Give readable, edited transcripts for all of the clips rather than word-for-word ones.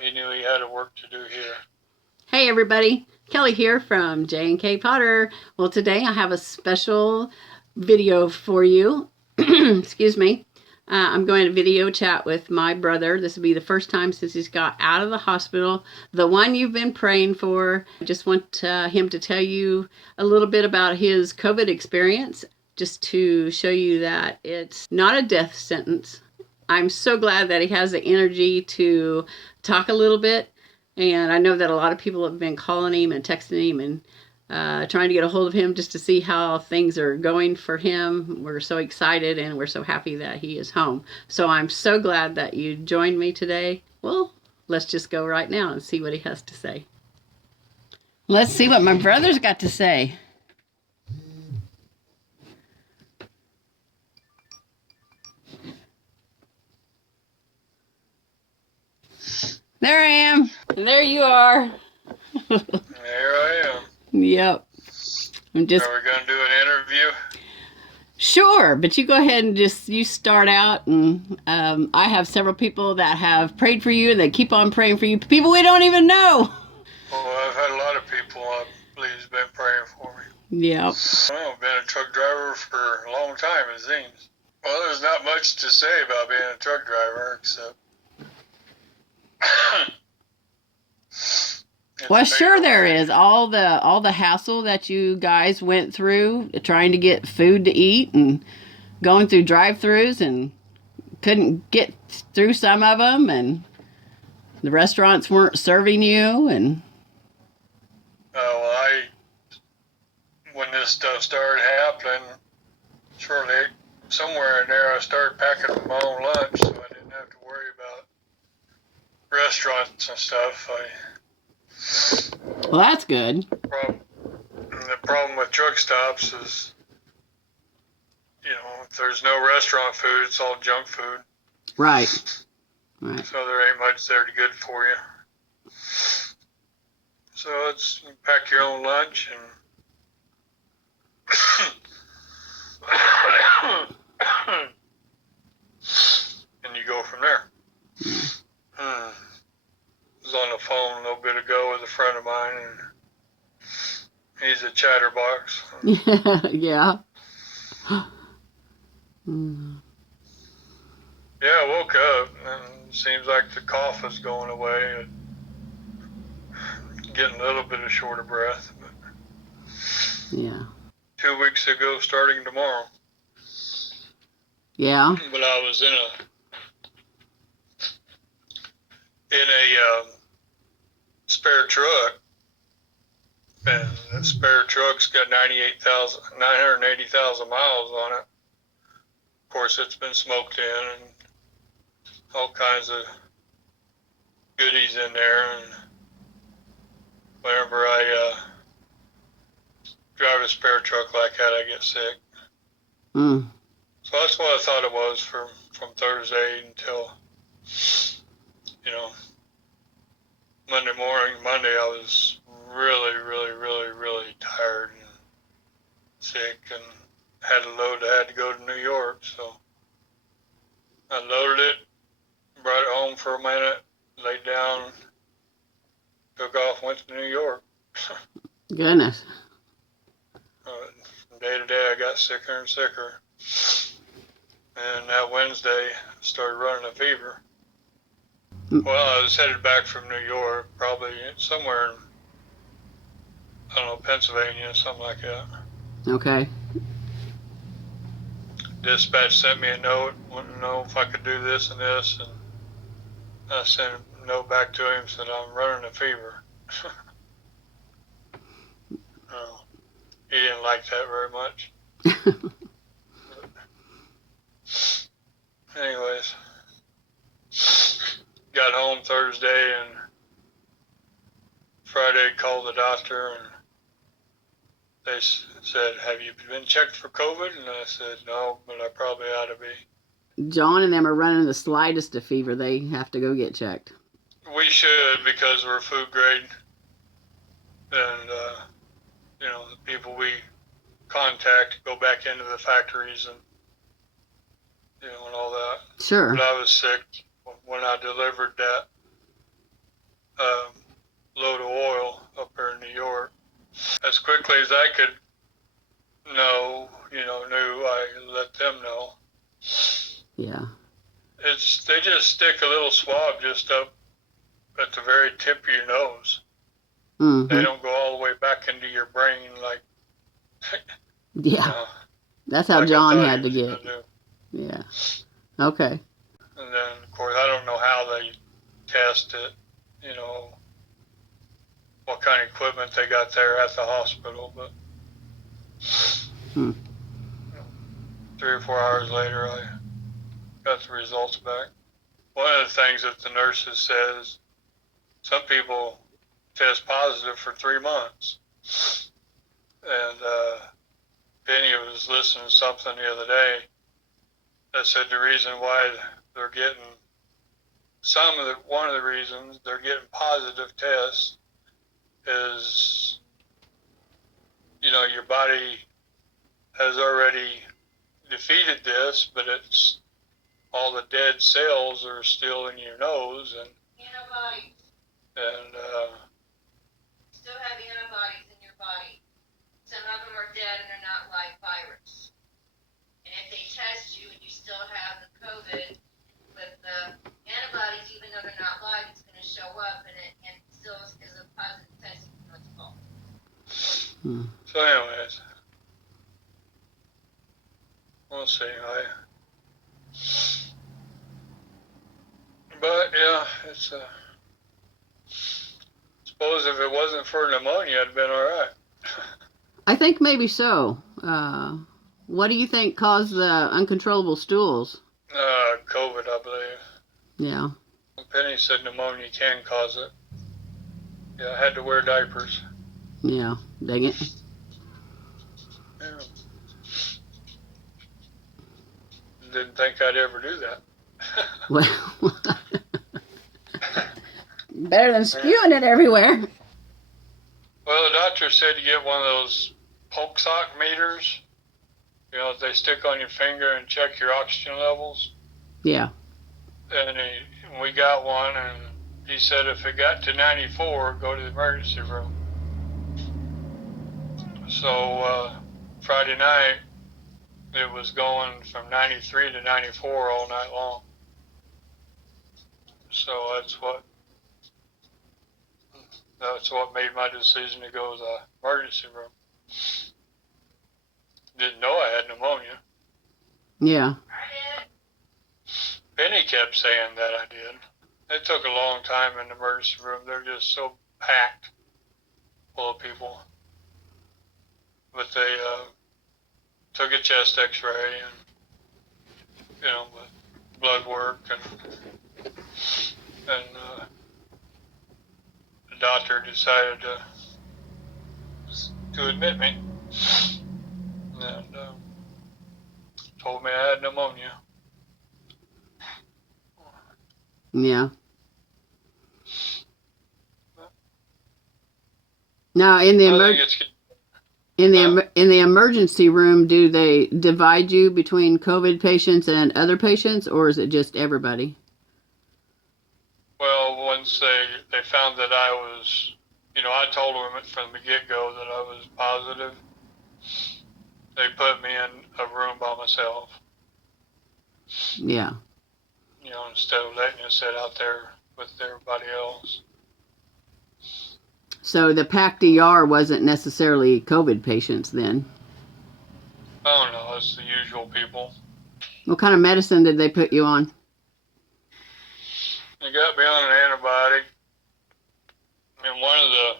He knew he had a work to do here. Hey everybody, Kelly here from J&KPotter. Well, today I have a special video for you. Excuse me. I'm going to video chat with my brother. This will be the first time since he's got out of the hospital, the one you've been praying for. I just want him to tell you a little bit about his COVID experience, just to show you that it's not a death sentence. I'm so glad that he has the energy to talk a little bit. And I know that a lot of people have been calling him and texting him and trying to get a hold of him just to see how things are going for him. We're so excited and we're so happy that he is home. So I'm so glad that you joined me today. Well, let's just go right now and see what he has to say. Let's see what my brother's got to say. There I am. There you are. There I am. Yep. I'm just. Are we going to do an interview? Sure, but you go ahead and you start out, and I have several people that have prayed for you and they keep on praying for you. People we don't even know. Well, I've had a lot of people I believe has been praying for me. Yep. Well, I've been a truck driver for a long time, it seems. Well, there's not much to say about being a truck driver except well, sure there is. All the hassle that you guys went through trying to get food to eat and going through drive-thrus and couldn't get through some of them, and the restaurants weren't serving you, and well, when this stuff started happening, shortly somewhere in there I started packing my own lunch so I didn't have to worry about restaurants and stuff. Well, that's good. The problem with truck stops is, if there's no restaurant food, it's all junk food. Right. Right. So there ain't much there to good for you. So it's pack your own lunch and you go from there. I was on the phone a little bit ago with a friend of mine, and he's a chatterbox. Yeah. Yeah, I woke up and it seems like the cough is going away. Getting a little bit of short of breath. But yeah. 2 weeks ago, starting tomorrow. Yeah. But I was in a spare truck, and that spare truck's got 980,000 miles on it. Of course, it's been smoked in and all kinds of goodies in there. And whenever I drive a spare truck like that, I get sick. So that's what I thought it was from Thursday until, Monday I was really, really, really, really tired and sick and had a load that had to go to New York. So I loaded it, brought it home for a minute, laid down, took off, went to New York. Goodness. From day to day I got sicker and sicker. And that Wednesday I started running a fever. Well, I was headed back from New York, probably somewhere in, I don't know, Pennsylvania, something like that. Okay. Dispatch sent me a note, wanted to know if I could do this and this, and I sent a note back to him, said I'm running a fever. He didn't like that very much. Anyways, got home Thursday and Friday called the doctor and they said, have you been checked for COVID? And I said, no, but I probably ought to be. John and them are running the slightest of fever. They have to go get checked. We should, because we're food grade. And, the people we contact go back into the factories and, and all that. Sure. But I was sick when I delivered that load of oil up here in New York. As quickly as I could knew, I let them know. Yeah. They just stick a little swab just up at the very tip of your nose. Mm-hmm. They don't go all the way back into your brain like Yeah. That's how like John I thought had he to was get. gonna do. Yeah. Okay. And then of course I don't know how they test it, what kind of equipment they got there at the hospital, but 3 or 4 hours later I got the results back. One of the things that the nurses says, some people test positive for 3 months. And Penny was listening to something the other day that said the reason why they're getting one of the reasons they're getting positive tests is, your body has already defeated this, but it's all the dead cells are still in your nose and Antibodies. And Still have antibodies in your body. Some of them are dead and they're not live virus. And if they test you and you still have the COVID with the antibodies, even though they're not live, it's going to show up and it still is a positive test even though it's false. So anyways, we'll see. But yeah, it's suppose if it wasn't for pneumonia, it'd been all right. I think maybe so. What do you think caused the uncontrollable stools? COVID, I believe. Yeah. Penny said pneumonia can cause it. Yeah, I had to wear diapers. Yeah. Dang it. Yeah. Didn't think I'd ever do that. Well, better than spewing it everywhere. Well, the doctor said you get one of those pulse ox meters. They stick on your finger and check your oxygen levels. Yeah. And we got one, and he said if it got to 94, go to the emergency room. So Friday night, it was going from 93 to 94 all night long. So that's what made my decision to go to the emergency room. Didn't know I had pneumonia. Yeah. Penny kept saying that I did. It took a long time in the emergency room. They're just so packed full of people. But they took a chest x-ray and, blood work and the doctor decided to admit me and told me I had pneumonia. Yeah. Now in the in the emergency room, do they divide you between COVID patients and other patients, or is it just everybody? Well, once they found that I was, I told them from the get-go that I was positive. They put me in a room by myself. Yeah. Instead of letting you sit out there with everybody else. So the packed ER wasn't necessarily COVID patients then? Oh no, it's the usual people. What kind of medicine did they put you on? They got me on an antibiotic, and one of the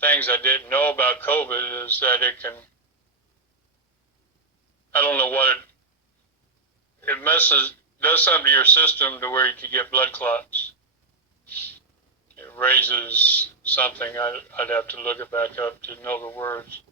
things I didn't know about COVID is that I don't know what it does something to your system to where you could get blood clots. It raises something. I'd have to look it back up to know the words.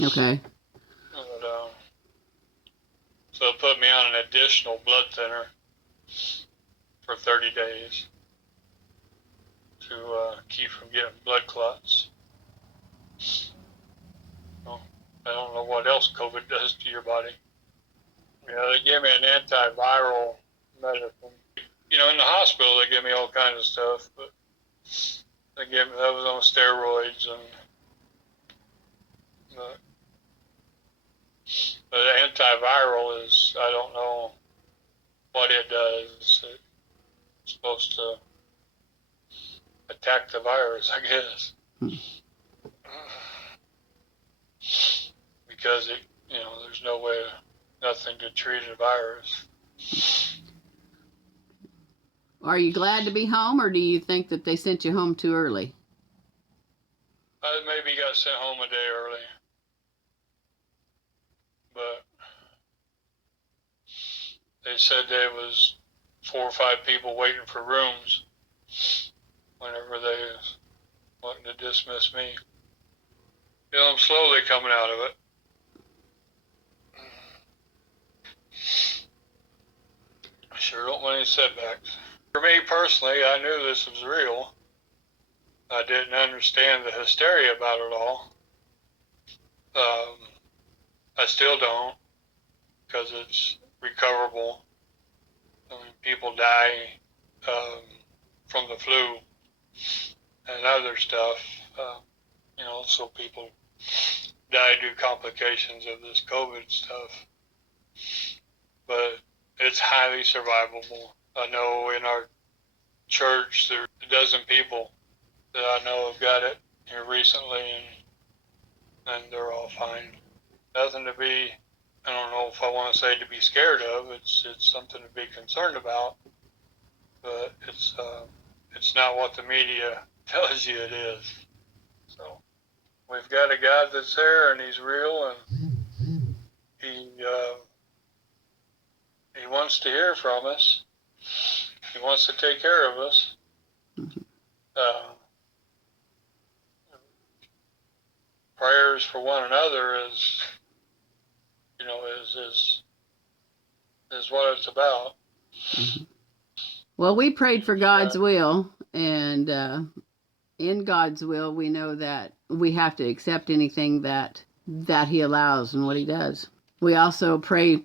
Okay. But, so it put me on an additional blood thinner for 30 days to keep from getting blood clots. Well, I don't know what else COVID does to your body. They gave me an antiviral medicine. you know, in the hospital they give me all kinds of stuff, but that was on steroids, and but the antiviral is, I don't know what it does. It's supposed to attack the virus, I guess, because there's nothing to treat a virus. Are you glad to be home, or do you think that they sent you home too early? I maybe got sent home a day early, but they said there was 4 or 5 people waiting for rooms whenever they was wanting to dismiss me. I'm slowly coming out of it. I sure don't want any setbacks. For me personally, I knew this was real. I didn't understand the hysteria about it all. I still don't, because it's recoverable. I mean, people die from the flu and other stuff. So people die due to complications of this COVID stuff. But it's highly survivable. I know in our church there are a dozen people that I know have got it here recently, and they're all fine. Nothing to be, I don't know if I want to say to be scared of. It's something to be concerned about, but it's not what the media tells you it is. So we've got a God that's there, and He's real, and He wants to hear from us. He wants to take care of us. Prayers for one another is what it's about. Well, we prayed for God's will, and in God's will, we know that we have to accept anything that He allows and what He does. We also pray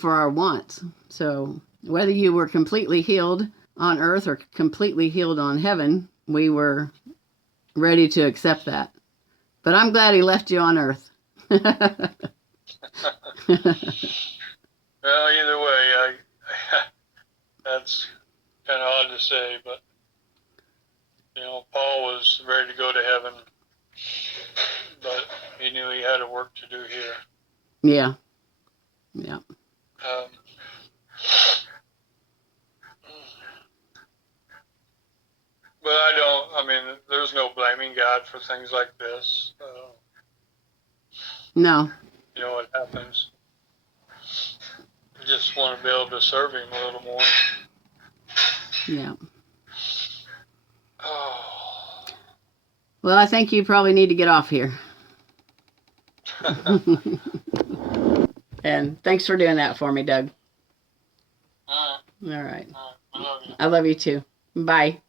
for our wants. So whether you were completely healed on earth or completely healed on heaven, we were ready to accept that. But I'm glad He left you on earth. Well, either way, that's kind of odd to say, but Paul was ready to go to heaven, but he knew he had a work to do here. Yeah. But there's no blaming God for things like this. No. It happens. You just want to be able to serve Him a little more. Yeah. Oh. Well, I think you probably need to get off here. And thanks for doing that for me, Doug. All right. All right. I love you. I love you too. Bye.